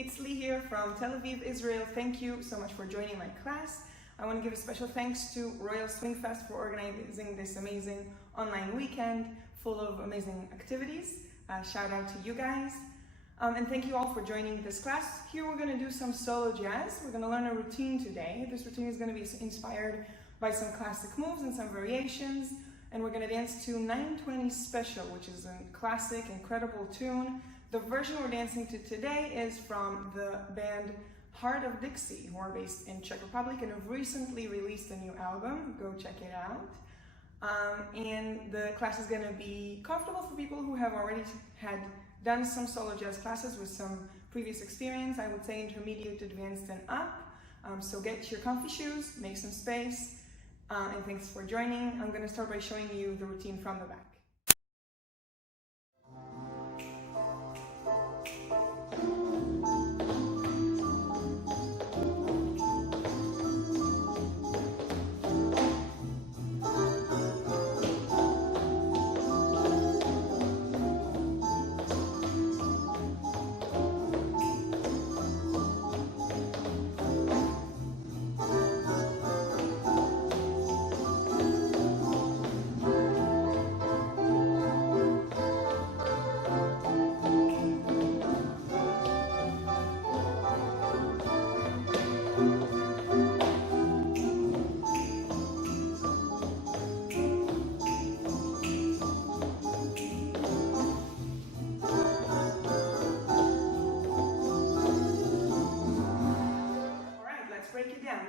It's Lee here from Tel Aviv, Israel. Thank you so much for joining my class. I want to give a special thanks to Royal Swing Fest for organizing this amazing online weekend full of amazing activities. Shout out to you guys. And thank you all for joining this class. Here we're going to do some solo jazz. We're going to learn a routine today. This routine is going to be inspired by some classic moves and some variations. And we're going to dance to 920 Special, which is a classic, incredible tune. The version we're dancing to today is from the band Heart of Dixie, who are based in Czech Republic and have recently released a new album. Go check it out. And the class is going to be comfortable for people who have already done some solo jazz classes with some previous experience. I would say intermediate, advanced, and up. So get your comfy shoes, make some space, and thanks for joining. I'm going to start by showing you the routine from the back.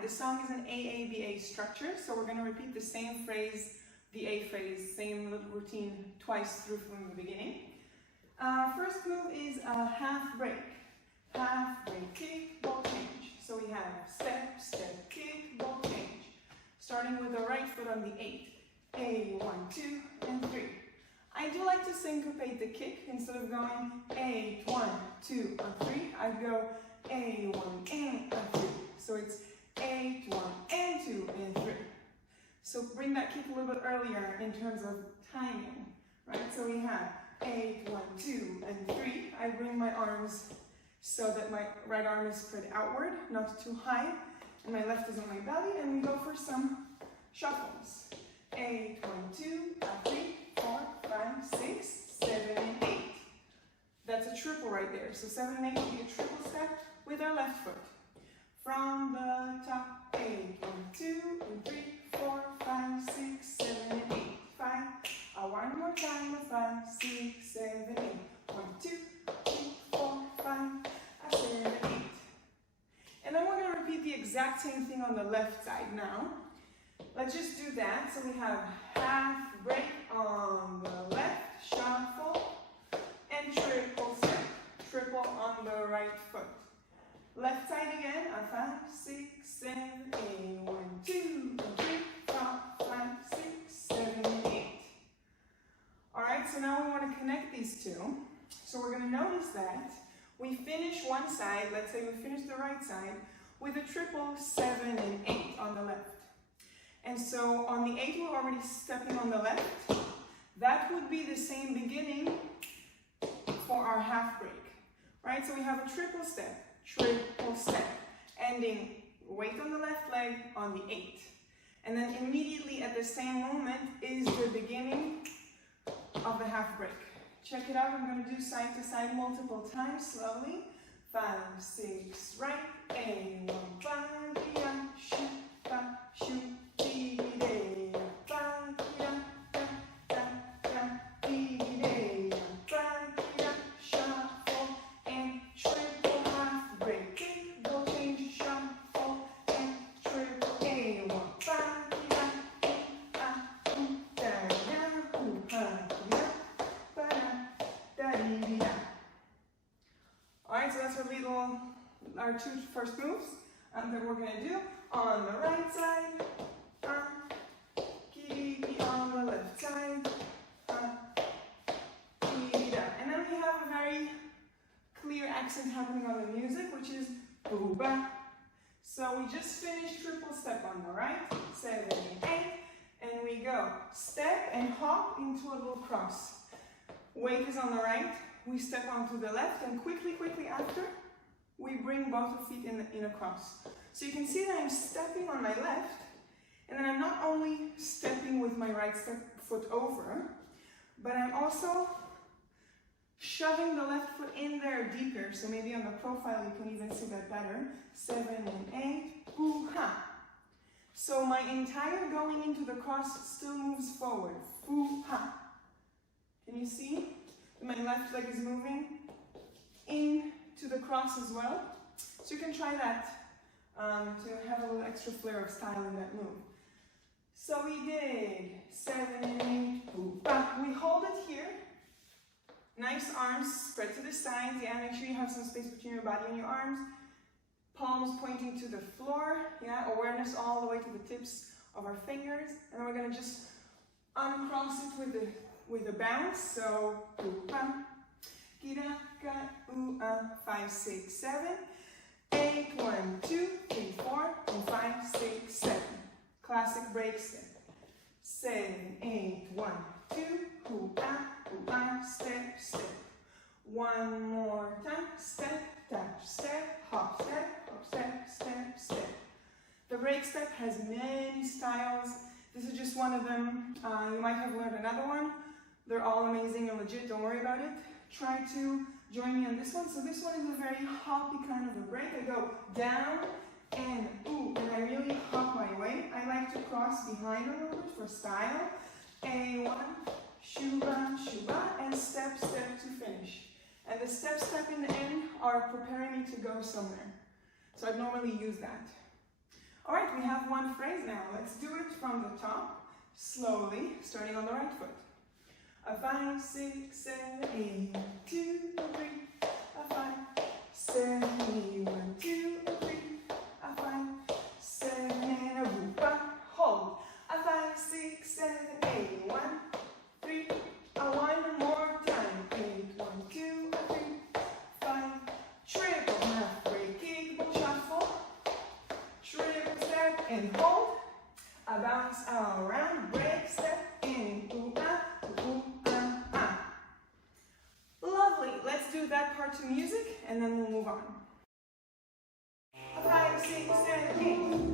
This song is an AABA structure, so we're going to repeat the same phrase, the A phrase, same little routine twice through from the beginning. First move is a half break. Half break, kick, ball change. So we have step, step, kick, ball change. Starting with the right foot on the 8. A, 1, 2, and 3. I do like to syncopate the kick. Instead of going A, 1, 2, and 3, I go A, 1, and 3. So it's 8, 1, and 2, and 3. So bring that kick a little bit earlier in terms of timing, right? So we have 8, 1, 2, and 3. I bring my arms so that my right arm is spread outward, not too high, and my left is on my belly, and we go for some shuffles. 8, 1, 2, 3, 4, 5, 6, 7, and 8. That's a triple right there. So 7 and 8 will be a triple step with our left foot. From the top, 8, 1, 2, and 3, 4, 5, 6, 7, and 8. 5. One more time, 5, 6, 7, 8. 1, 2, 3, 4, 5, 7, 8. And then we're going to repeat the exact same thing on the left side now. Let's just do that. So we have half break on the left, shuffle, and triple step. Triple on the right foot. Left side again, 5, 6, 7, 8, 1, 2, 3, 4, 5, 6, 7, 8. Alright, so now we want to connect these two. So we're going to notice that we finish one side, let's say we finish the right side, with a triple 7 and 8 on the left. And so on the 8 we're already stepping on the left. That would be the same beginning for our half break. Right, so we have a triple step, ending weight on the left leg on the 8. And then immediately at the same moment is the beginning of the half break. Check it out, I'm going to do side to side multiple times, slowly. 5, 6, right, A, 1, 5, yeah, shoot, 5, shoot, D, day, 5, yeah, da, da, da, D, day, 5, yeah, shuffle, and triple half break, kick, ball change, shuffle, and triple A, 1, 5, yeah, da, da, da, da, da, da. Alright, so that's our two first moves that we're going to do. On the right side, on the left side, and then we have a very clear accent happening on the music, which is boo-ba. So we just finished triple step on the right, 7 and 8, and we go step and hop into a little cross. Weight is on the right, we step onto the left, and quickly after, we bring both feet in a cross. So you can see that I'm stepping on my left, and then I'm not only stepping with my right foot over, but I'm also shoving the left foot in there deeper. So maybe on the profile you can even see that better. 7 and 8, ooh-ha. So my entire going into the cross still moves forward, ooh-ha. Can you see? My left leg is moving into the cross as well. So you can try that to have a little extra flair of style in that move. So we did 7 and 8, ooh-ha. We hold it here. Nice arms spread to the sides. Yeah, make sure you have some space between your body and your arms. Palms pointing to the floor. Yeah, awareness all the way to the tips of our fingers. And then we're going to just uncross it with a bounce. So, ooh-ha, kiraka, ooh-ah, 5, 6, 7, 8, 1, 2, 3, 4, and 5, 6, 7. Classic break step. 7, 8, 1, 2, ooh-ah, ooh-ah, step, step. One more time, step, tap, step, hop, step, step, step. The break step has many styles. This is just one of them. You might have learned another one. They're all amazing and legit, don't worry about it. Try to join me on this one. So this one is a very hoppy kind of a break. I go down and ooh, and I really hop my way. I like to cross behind a little bit for style. A1, shuba, shuba, and step, step to finish. And the step, step in the end are preparing me to go somewhere. So I'd normally use that. All right, we have one phrase now. Let's do it from the top, slowly, starting on the right foot. A 5, 6, 7, 8, 2, 3, a 5, 7, 8, 1, 2, 3, a 5, 7, and a whoop, hold. A 5, 6, 7, 8, 1, 3, a 1 more time. 8, 1, 2, 3, 5, triple half break, kick, shuffle, triple step and hold. A bounce around, break step in, ooh-ah, ooh-ah, ah. Lovely, let's do that part to music and then we'll move on. 5, 6, 7, 8.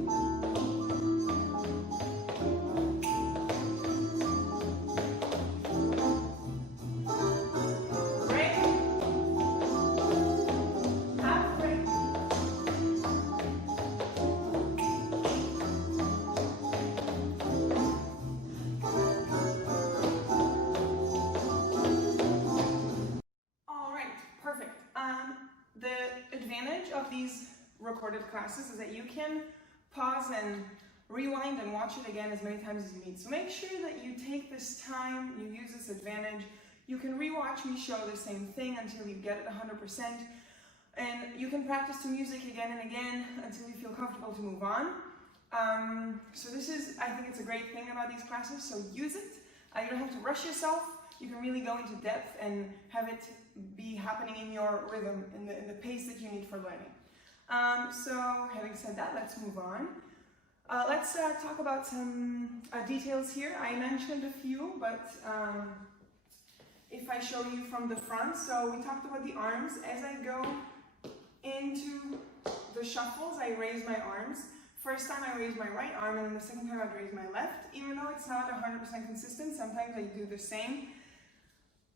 Of these recorded classes is that you can pause and rewind and watch it again as many times as you need. So make sure that you take this time, you use this advantage. You can rewatch me show the same thing until you get it 100%. And you can practice to music again and again until you feel comfortable to move on. So this is, I think it's a great thing about these classes, so use it. You don't have to rush yourself. You can really go into depth and have it be happening in your rhythm, in the pace that you need for learning. So having said that, let's move on. Let's talk about some details here. I mentioned a few, but if I show you from the front, so we talked about the arms. As I go into the shuffles, I raise my arms. First time I raise my right arm, and then the second time I raise my left. Even though it's not 100% consistent, sometimes I do the same.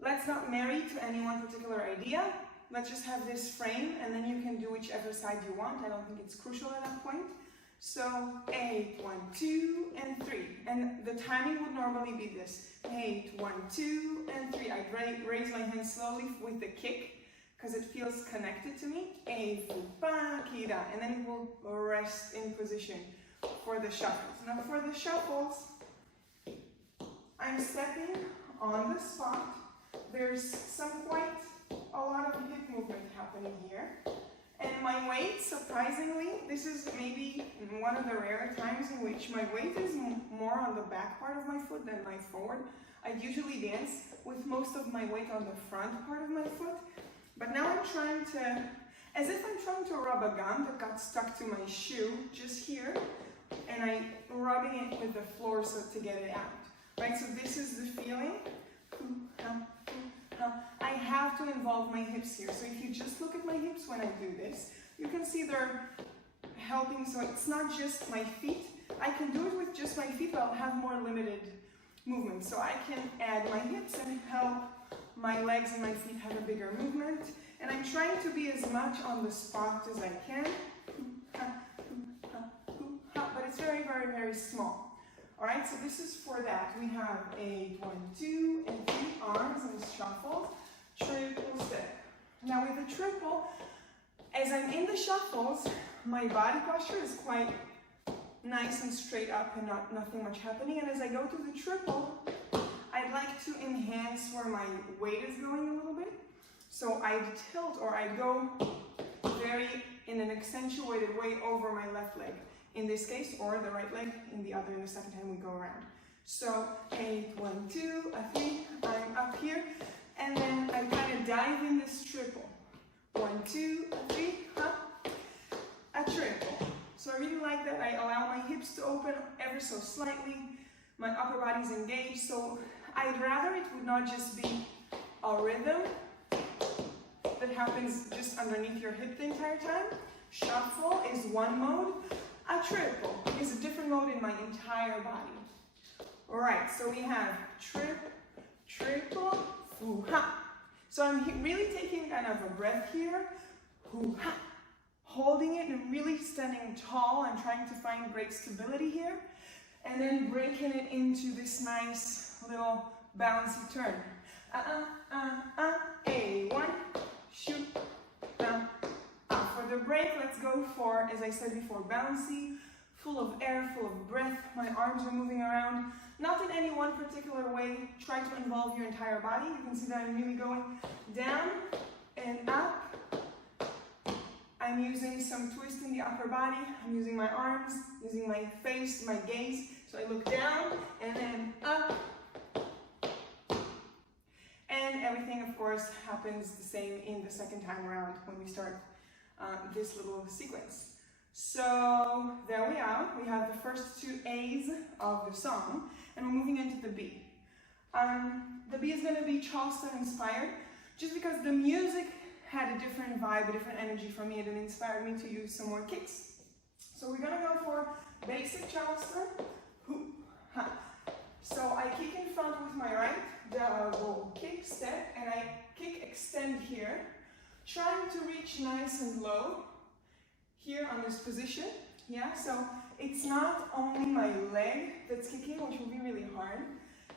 Let's not marry to any one particular idea. Let's just have this frame, and then you can do whichever side you want. I don't think it's crucial at that point. So 8, 1, 2, and 3. And the timing would normally be this. 8, 1, 2, and 3. I'd raise my hand slowly with the kick, because it feels connected to me. 8, kira, and then it will rest in position for the shuffles. Now for the shuffles, I'm stepping on the spot. There's quite a lot of hip movement happening here. And my weight, surprisingly, this is maybe one of the rare times in which my weight is more on the back part of my foot than my forward. I usually dance with most of my weight on the front part of my foot. But now I'm trying to, as if I'm trying to rub a gum that got stuck to my shoe just here, and I'm rubbing it with the floor so to get it out. Right, so this is the feeling. I have to involve my hips here. So if you just look at my hips when I do this, You can see they're helping, so it's not just my feet. I can do it with just my feet, but I'll have more limited movement. So I can add my hips and help my legs and my feet have a bigger movement. And I'm trying to be as much on the spot as I can. But it's very, very, very small. All right, so this is for that. We have a 1, 2, and 3 arms and shuffles, triple step. Now with the triple, as I'm in the shuffles, my body posture is quite nice and straight up and nothing much happening. And as I go to the triple, I'd like to enhance where my weight is going a little bit. So I'd tilt or I'd go very in an accentuated way over my left leg in this case, or the right leg in the other in the second time we go around. So 8, 1, 2, a 3, I'm up here, and then I kind of dive in this triple. 1, 2, a 3, a triple. So I really like that. I allow my hips to open ever so slightly. My upper body's engaged, so I'd rather it would not just be a rhythm that happens just underneath your hip the entire time. Shuffle is one mode. A triple is a different mode in my entire body. All right, so we have triple, hoo-ha. So I'm really taking kind of a breath here, hoo-ha, holding it and really standing tall. I'm trying to find great stability here, and then breaking it into this nice little bouncy turn. A, 1, shoot, For the break, let's go for, as I said before, bouncy, full of air, full of breath. My arms are moving around, not in any one particular way. Try to involve your entire body. You can see that I'm really going down and up. I'm using some twist in the upper body. I'm using my arms, using my face, my gaze. So I look down and then up. And everything, of course, happens the same in the second time around when we start this little sequence. So there we are. We have the first 2 A's of the song, and we're moving into the B. The B is going to be Charleston inspired, just because the music had a different vibe, a different energy for me, and it inspired me to use some more kicks. So we're going to go for basic Charleston. Hoo-ha. So I kick in front with my right, double kick, step, and I kick extend here, trying to reach nice and low here on this position. Yeah, so it's not only my leg that's kicking, which will be really hard.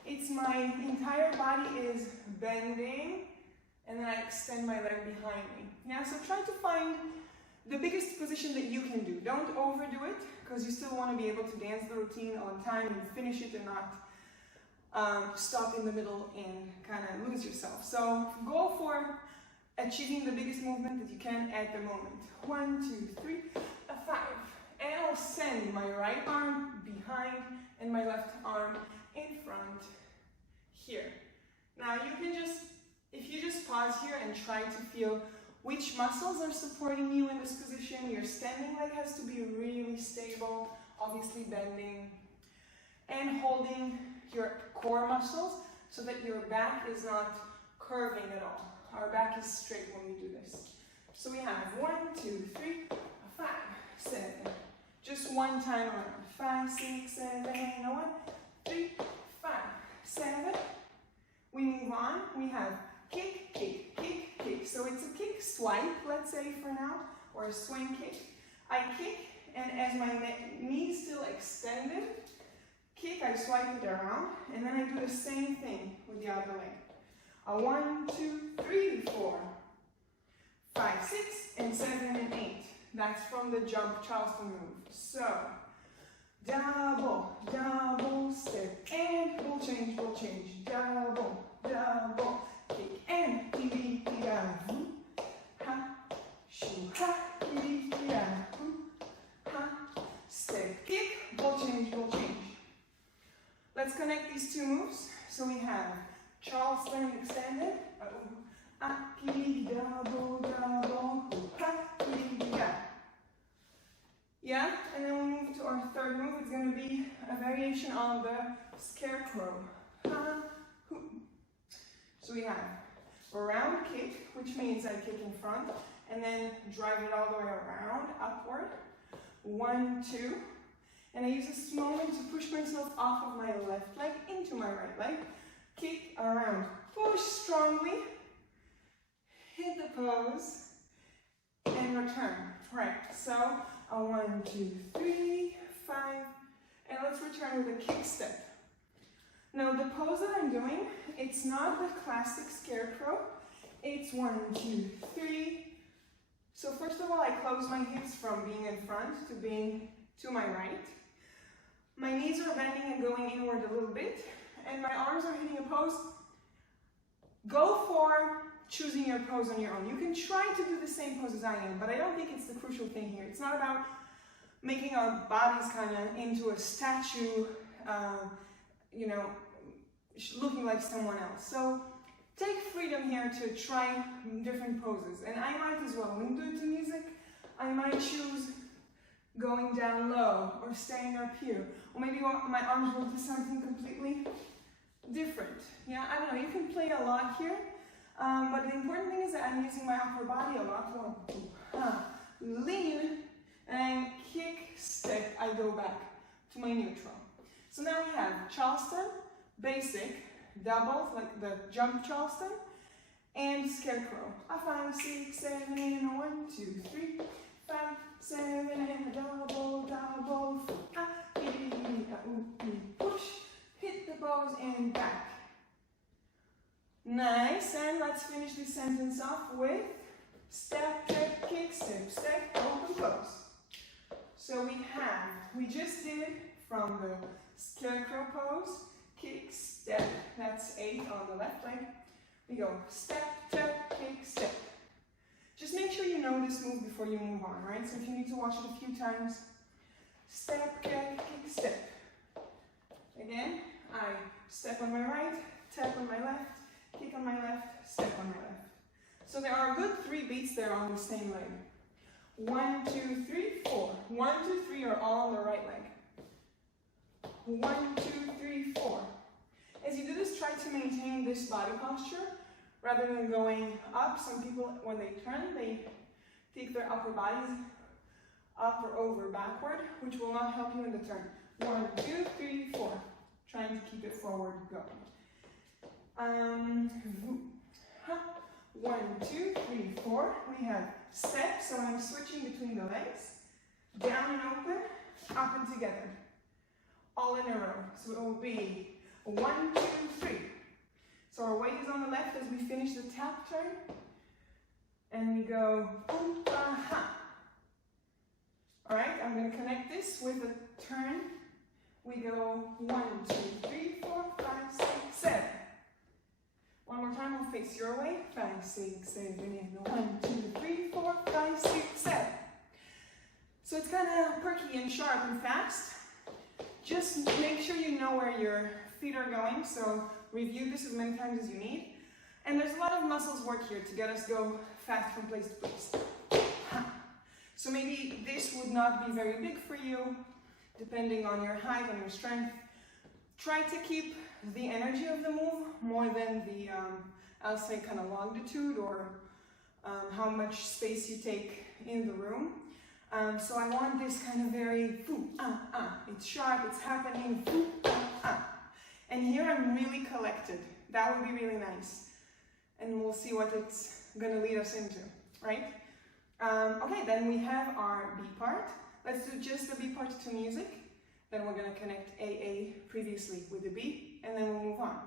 It's my entire body is bending, and then I extend my leg behind me. Yeah, so try to find the biggest position that you can do. Don't overdo it, because you still want to be able to dance the routine on time and finish it and not stop in the middle and kind of lose yourself. So go for achieving the biggest movement that you can at the moment. 1, 2, 3, a 5. And I'll send my right arm behind and my left arm in front here. Now you can just, if you just pause here and try to feel which muscles are supporting you in this position. Your standing leg has to be really stable, obviously bending, and holding your core muscles so that your back is not curving at all. Our back is straight when we do this. So we have 1, 2, 3, 5, 7. Just one time around. 5, 6, 7, you know what? 3, 5, 7. We move on. We have kick, kick, kick, kick. So it's a kick swipe, let's say for now, or a swing kick. I kick, and as my knee is still extended, kick, I swipe it around, and then I do the same thing with the other leg. 1, 2, 3, 4, 5, 6, and 7, and 8. That's from the jump Charleston move. So, double, double, step, and we'll change, double, double, kick, and ha, shoo, ha, ha, step, kick, we'll change. Let's connect these 2 moves. So we have Charleston extended, double, double, yeah, and then we move to our third move. It's going to be a variation on the Scarecrow. So we have a round kick, which means I kick in front, and then drive it all the way around, upward. 1, 2. And I use this moment to push myself off of my left leg into my right leg. Kick around, push strongly, hit the pose, and return. Right, so a 1, 2, 3, 5, and let's return with a kick step. Now the pose that I'm doing, it's not the classic Scarecrow. It's 1, 2, 3. So first of all, I close my hips from being in front to being to my right. My knees are bending and going inward a little bit, and my arms are hitting a pose. Go for choosing your pose on your own. You can try to do the same pose as I am, but I don't think it's the crucial thing here. It's not about making our bodies kind of into a statue, you know, looking like someone else. So take freedom here to try different poses. And I might as well, when you do it to music, I might choose going down low or staying up here. Or maybe my arms will do something completely different. Yeah, I don't know, you can play a lot here. But the important thing is that I'm using my upper body a lot. 1, 2, lean, and kick, step, I go back to my neutral. So now we have Charleston, basic, doubles, like the jump Charleston, and Scarecrow. A 5, 6, 7, and a 1, 2, 3, 5, 7, and a double, double, push, hit the bows, and back. Nice, and let's finish this sentence off with step, step, kick, step, open pose. So we just did from the Scarecrow pose, kick, step, that's 8 on the left leg. We go step, step, kick, step. Just make sure you know this move before you move on, right? So if you need to watch it a few times, step, kick, step. Again, I step on my right, tap on my left, kick on my left, step on my left. So there are a good 3 beats there on the same leg. 1, 2, 3, 4. 1, 2, 3 are all on the right leg. 1, 2, 3, 4. As you do this, try to maintain this body posture rather than going up. Some people, when they turn, they take their upper bodies up or over backward, which will not help you in the turn. 1, 2, 3, 4. Trying to keep it forward going. 1, 2, 3, 4. We have steps, so I'm switching between the legs. Down and open, up and together. All in a row. So it will be 1, 2, 3. So our weight is on the left as we finish the tap turn. And we go, Alright, I'm going to connect this with a turn. We go 1, 2, 3, 4, 5, 6, 7. One more time, we'll face your way. 5, 6, 7, 8, 1, 2, 3, 4, 5, 6, 7. So it's kind of perky and sharp and fast. Just make sure you know where your feet are going. So review this as many times as you need. And there's a lot of muscles work here to get us go fast from place to place. So maybe this would not be very big for you, depending on your height, on your strength. Try to keep the energy of the move more than the, I'll say, kind of longitude or how much space you take in the room. So I want this kind of very, it's sharp, it's happening, and here I'm really collected. That would be really nice. And we'll see what it's gonna lead us into, right? Okay, then we have our B part. Let's do just the B part to music. Then we're gonna connect AA previously with the B, and then we'll move on.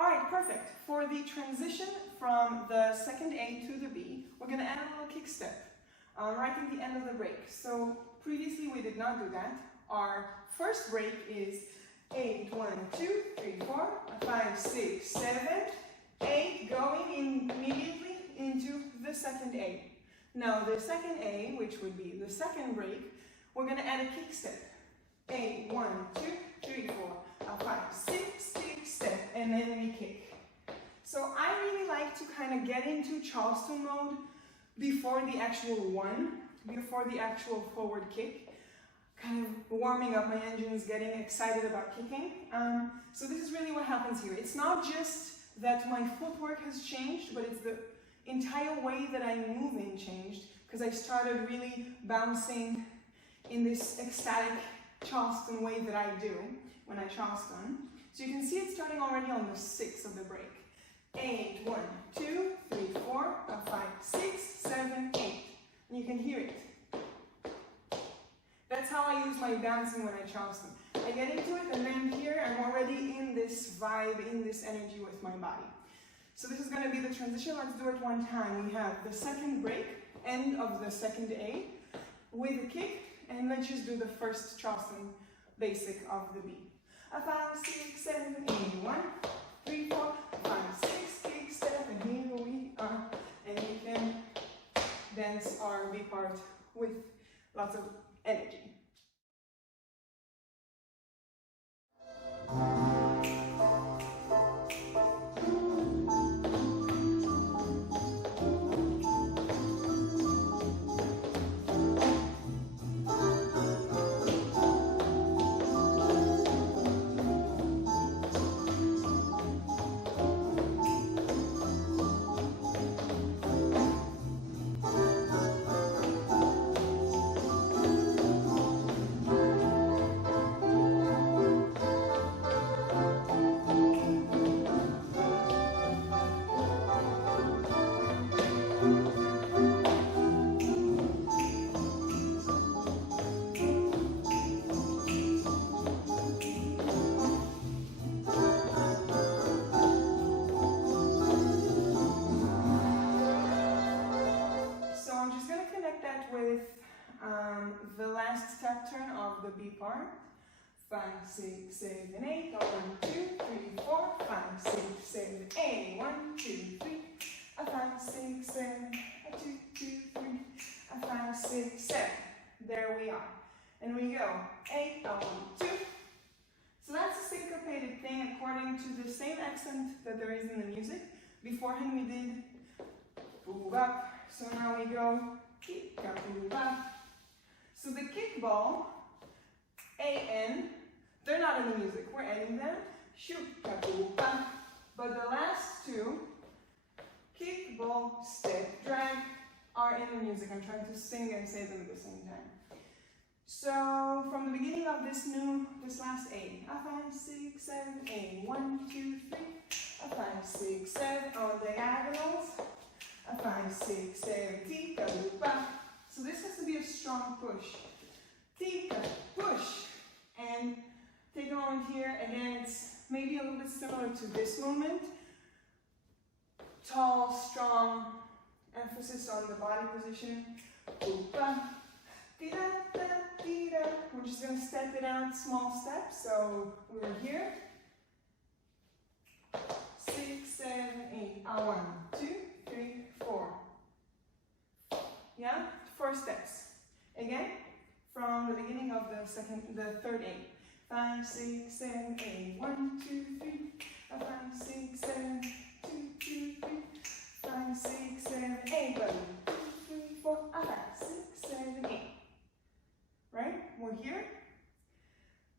Alright, perfect. For the transition from the second A to the B, we're gonna add a little kick step right at the end of the break. So previously we did not do that. Our first break is 8, 1, 2, 3, 4, 5, 6, 7, 8, going immediately into the second A. Now the second A, which would be the second break, we're going to add a kick step. 8, 1, 2, 3, 4, 5, 6, kick step, and then we kick. So I really like to kind of get into Charleston mode before the actual one, before the actual forward kick, kind of warming up my engines, getting excited about kicking. So this is really what happens here. It's not just that my footwork has changed, but it's the entire way that I'm moving changed, because I started really bouncing in this ecstatic Charleston way that I do when I Charleston. So you can see it starting already on the 6 of the break. 8, 1, 2, 3, 4, 5, 6, 7, 8. And you can hear it. That's how I use my bouncing when I Charleston. I get into it, and then here I'm already in this vibe, in this energy with my body. So this is going to be the transition. Let's do it one time. We have the second break, end of the second A, with a kick, and let's just do the first Charleston basic of the B. 5, 6, 7, 8, 1, 3, 4, 5, 6, kick, step, and here we are. And you can dance our B part with lots of energy. The last step turn of the B part. 5, 6, 7, 8. 1, 2, 3, 4, 5, 6, 7, 8. 1, 2, 3. 5, 6, 7. 2, 2, 3. 5, 6, 7. There we are. And we go 8, 1, 2. So that's a syncopated thing according to the same accent that there is in the music. Beforehand we did move up. So now we go kick up, move up. So the kickball, A-N, they're not in the music, we're adding them. Shuka-boo-ba. But the last two, kickball, step, drag, are in the music. I'm trying to sing and say them at the same time. So from the beginning of this last A, 5, 6, 7, 8, 1, 2, 3, 5, 6, 7 on diagonals, 5, 6, 7, tika-boo-ba. So this has to be a strong push. Tika, push. And take a moment here. Again, it's maybe a little bit similar to this movement. Tall, strong, emphasis on the body position. We're just going to step it out, small steps. So we're here. 6, 7, 8. 1, 2, 3, 4. Yeah? 4 steps. Again, from the beginning of the third A. 5, 6, 7, 8. 1, 2, 3. 5, 6, 7. 2, 2, 3. 5, 6, 7, 8. 1, 2, 3, 4. 5, 6, 7, 8. Right? We're here.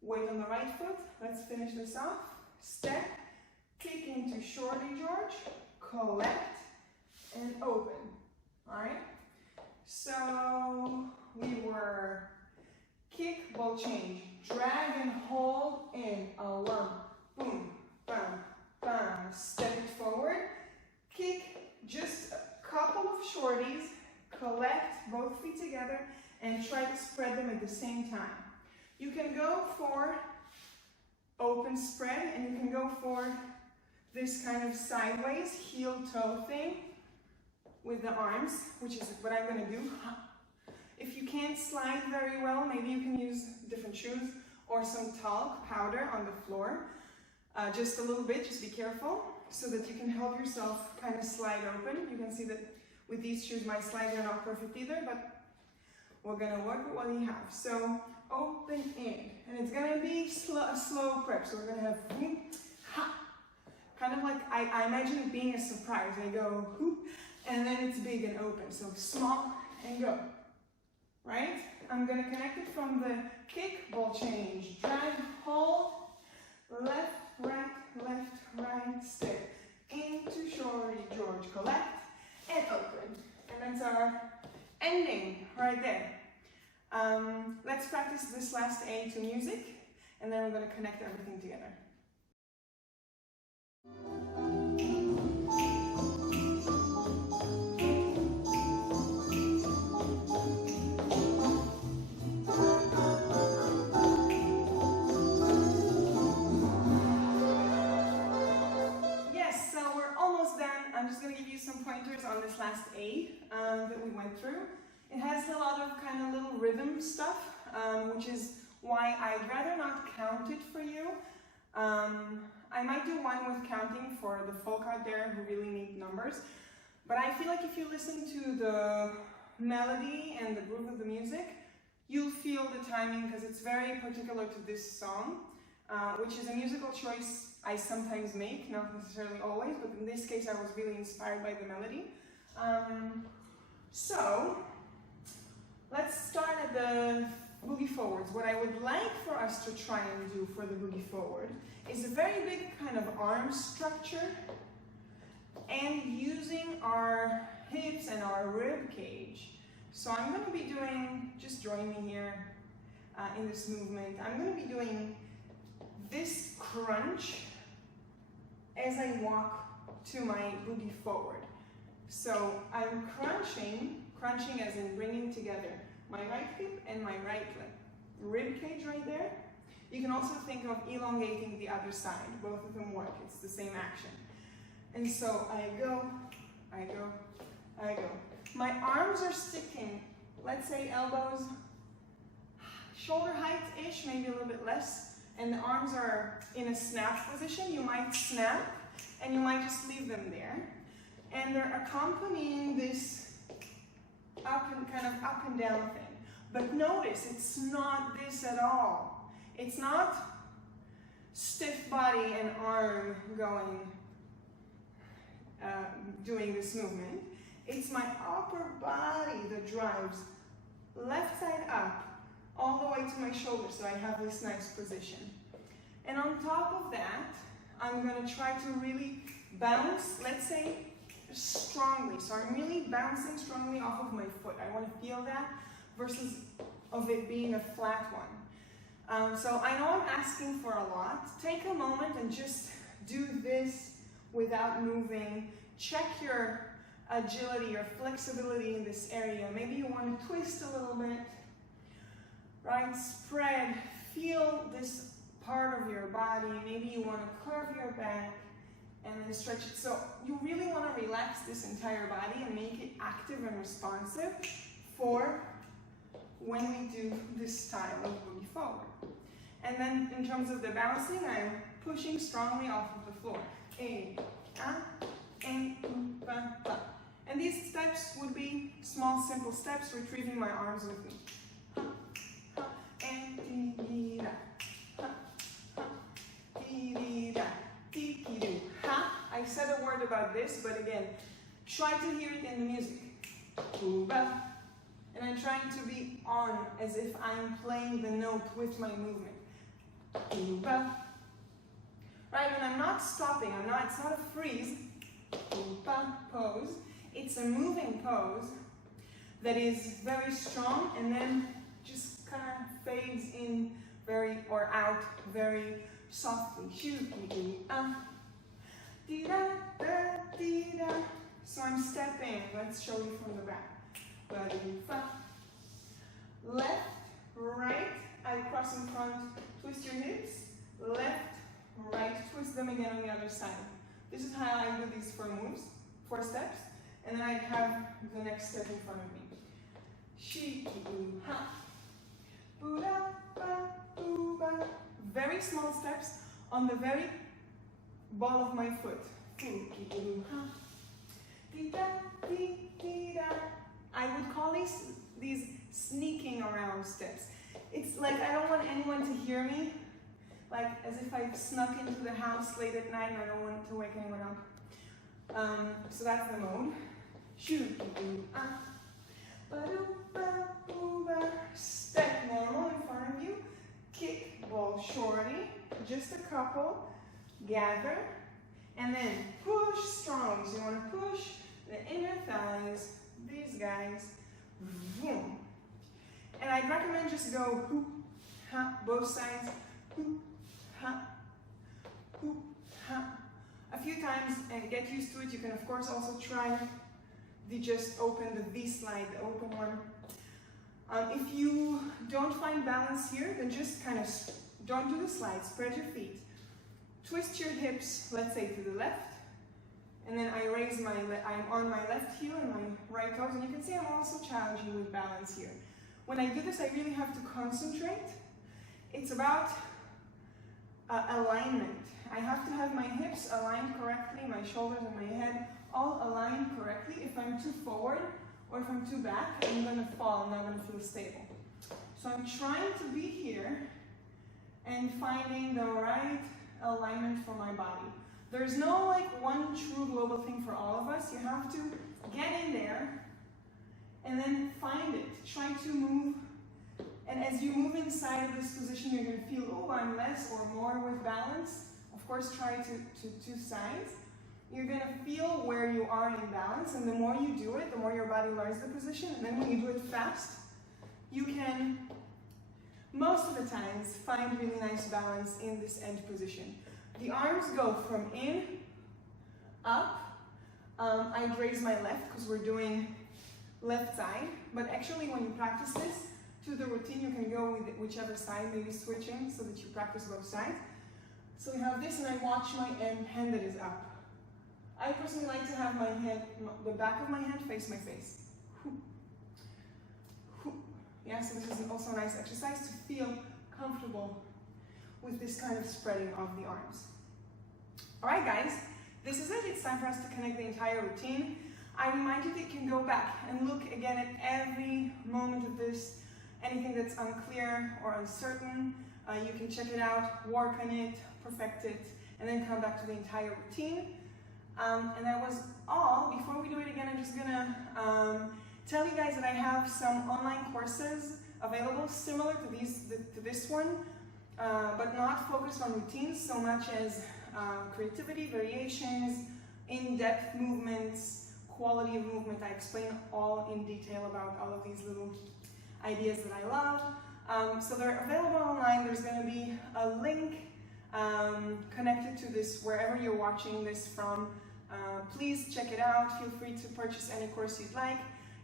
Weight on the right foot. Let's finish this off. Step. Kick into shorty George. Collect. And open. Alright? So we were kick, ball change, drag and hold in a lump, boom, bam, bam, step it forward, kick, just a couple of shorties, collect both feet together and try to spread them at the same time. You can go for open spread and you can go for this kind of sideways heel toe thing with the arms, which is what I'm going to do. If you can't slide very well, maybe you can use different shoes or some talc powder on the floor. Just a little bit, just be careful, so that you can help yourself kind of slide open. You can see that with these shoes, my slides are not perfect either, but we're going to work with what we have. So open in, and it's going to be a slow prep. So we're going to have ha, kind of like I imagine it being a surprise. I go hoop, and then it's big and open. So small and go, right? I'm gonna connect it from the kick, ball change, drag, hold, left, right, step, into shorty, George, collect, and open. And that's our ending right there. Let's practice this last A to music, and then we're gonna connect everything together. I'm just going to give you some pointers on this last A that we went through. It has a lot of kind of little rhythm stuff, which is why I'd rather not count it for you. I might do one with counting for the folk out there who really need numbers, but I feel like if you listen to the melody and the groove of the music, you'll feel the timing because it's very particular to this song, which is a musical choice I sometimes make, not necessarily always, but in this case I was really inspired by the melody. So, let's start at the boogie forwards. What I would like for us to try and do for the boogie forward is a very big kind of arm structure and using our hips and our rib cage. So I'm going to be doing, just join me here in this movement, I'm going to be doing this crunch as I walk to my boogie forward. So I'm crunching as in bringing together my right hip and my right leg. Rib cage right there. You can also think of elongating the other side. Both of them work, it's the same action. And so I go, I go, I go. My arms are sticking, let's say elbows, shoulder height-ish, maybe a little bit less. And the arms are in a snap position. You might snap and you might just leave them there. And they're accompanying this up and down thing. But notice, it's not this at all. It's not stiff body and arm going, doing this movement. It's my upper body that drives left side up all the way to my shoulder, so I have this nice position. And on top of that, I'm going to try to really bounce, let's say, strongly. So I'm really bouncing strongly off of my foot. I want to feel that versus of it being a flat one. So I know I'm asking for a lot. Take a moment and just do this without moving. Check your agility, your flexibility in this area. Maybe you want to twist a little bit. Right, spread, feel this part of your body. Maybe you want to curve your back and then stretch it. So you really want to relax this entire body and make it active and responsive for when we do this style of boogie forward. And then in terms of the bouncing, I'm pushing strongly off of the floor. And these steps would be small, simple steps, retrieving my arms with me. I said a word about this, but again, try to hear it in the music. And I'm trying to be on as if I'm playing the note with my movement. Right, and I'm not stopping, it's not a freeze. Pose. It's a moving pose that is very strong and then just kind of fades in or out very softly. So I'm stepping. Let's show you from the back. Left, right, I cross in front, twist your hips. Left, right, twist them again on the other side. This is how I do these 4 moves, 4 steps, and then I have the next step in front of me. Very small steps on the very ball of my foot. I would call these sneaking around steps. It's like I don't want anyone to hear me, like as if I snuck into the house late at night and I don't want to wake anyone up. So that's the mode. shoot, step normal in front of you, kick, ball shorty, just a couple, gather, and then push strong. So you want to push the inner thighs, these guys, vroom. And I'd recommend just go hoop, ha, both sides, hoop, ha, a few times and get used to it. You can of course also try the just open, the V slide, the open one. If you don't find balance here, then just kind of don't do the slide, spread your feet. Twist your hips, let's say to the left, and then I raise I'm on my left heel and my right toes, and you can see I'm also challenging with balance here. When I do this, I really have to concentrate. It's about alignment. I have to have my hips aligned correctly, my shoulders and my head all aligned correctly. If I'm too forward or if I'm too back, I'm gonna fall, I'm not gonna feel stable. So I'm trying to be here and finding the right alignment for my body. There's no like one true global thing for all of us. You have to get in there and then find it. Try to move. And as you move inside of this position, you're going to feel, oh, I'm less or more with balance. Of course, try to two sides. You're going to feel where you are in balance, and the more you do it, the more your body learns the position, and then when you do it fast, you can, most of the times, find really nice balance in this end position. The arms go from in, up. I'd raise my left because we're doing left side, but actually when you practice this, to the routine, you can go with whichever side, maybe switching so that you practice both sides. So we have this, and I watch my hand that is up. I personally like to have my hand, the back of my hand face my face. Yeah, so this is also a nice exercise to feel comfortable with this kind of spreading of the arms. All right, guys, this is it. It's time for us to connect the entire routine. I remind you that you can go back and look again at every moment of this. Anything that's unclear or uncertain, you can check it out, work on it, perfect it, and then come back to the entire routine. And that was all. Before we do it again, I'm just gonna tell you guys that I have some online courses available similar to this one, but not focused on routines so much as creativity, variations, in-depth movements, quality of movement. I explain all in detail about all of these little ideas that I love. So they're available online. There's going to be a link connected to this wherever you're watching this from. Please check it out. Feel free to purchase any course you'd like,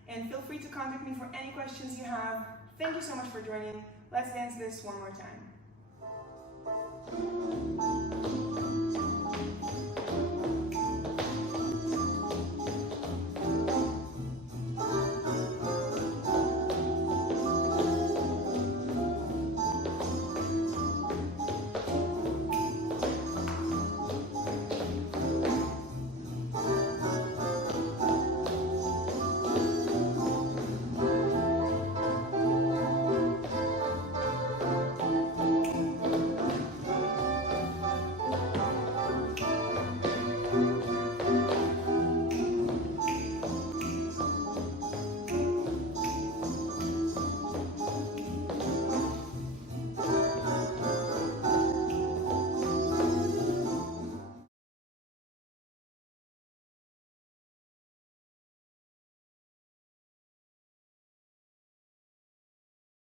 and feel free to contact me for any questions you have. Thank you so much for joining. Let's dance this one more time.